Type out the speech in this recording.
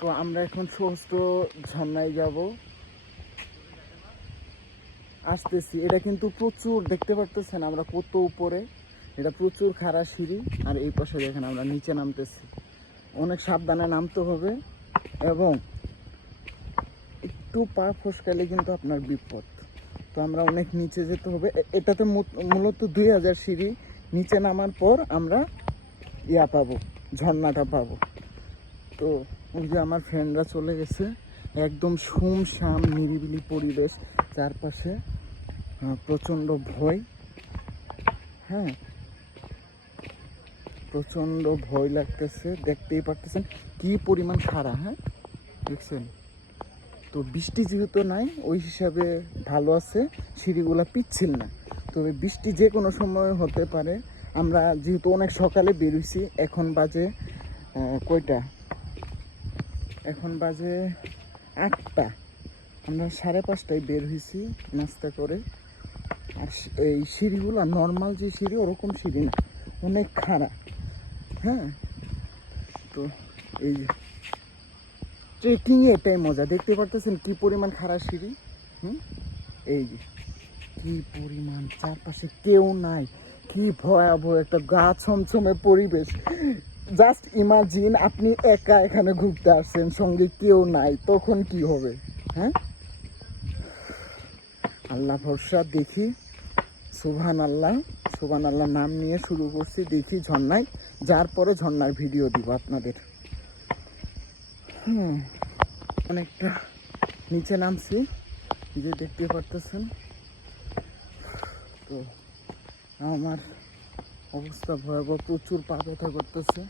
তো আমরা এখন সমস্ত ঝর্ণায় যাব, আসতেছি। এটা কিন্তু প্রচুর, দেখতে পারতেছেন আমরা কত উপরে, এটা প্রচুর খাড়া সিঁড়ি। আর এই পাশে দেখেন আমরা নিচে নামতেছি, অনেক সাবধানে নামতে হবে এবং একটু পা ফসকালে কিন্তু আপনার বিপদ। তো আমরা অনেক নিচে যেতে হবে। এটাতে মূলত 2000 সিঁড়ি। নিচে নামার পর আমরা পাবো, ঝর্ণাটা পাবো। তো ওই যে আমার ফ্রেন্ডরা চলে গেছে, একদম শুমশাম নিরিবিলি পরিবেশ, চারপাশে প্রচণ্ড ভয়। হ্যাঁ, প্রচণ্ড ভয় লাগতেছে, দেখতেই পারতেছেন কি পরিমাণ খাড়া। হ্যাঁ, দেখছেন তো। বৃষ্টি যেহেতু নাই, ওই হিসাবে ভালো আছে, সিঁড়িগুলো পিচ্ছিল না। তবে বৃষ্টি যে কোনো সময় হতে পারে। আমরা যেহেতু অনেক সকালে বেরোইছি, এখন বাজে কয়টা, এখন বাজে 8টা। আমরা 5:30টায় বের হয়েছি নাস্তা করে। আর এই সিঁড়িগুলো নর্মাল যে সিঁড়ি ওরকম সিঁড়ি না, অনেক খাড়া। হ্যাঁ, তো এই ট্রেকিংয়ে এটাই মজা, দেখতে পারতেছেন কি পরিমাণ খাড়া সিঁড়ি। এই যে কি পরিমাণ, চারপাশে কেউ নাই, কি ভয়াবহ একটা গা ছমছমে পরিবেশ। জাস্ট ইমাজিন আপনি একা এখানে ঘুরতে আসছেন, সঙ্গে কেউ নাই, তখন কি হবে? হ্যাঁ, আল্লাহ ভরসা। দেখি, সুবহান আল্লাহ, সুবহান আল্লাহ নাম নিয়ে শুরু করছি। দেখি ঝর্ণায় যার পরে ঝর্ণার ভিডিও দিব আপনাদের। অনেকটা নিচে নামছি, যে দেখতে পারতেছেন। তো আমার অবস্থা ভয়াবহ, প্রচুর পা ব্যথা করতেছে।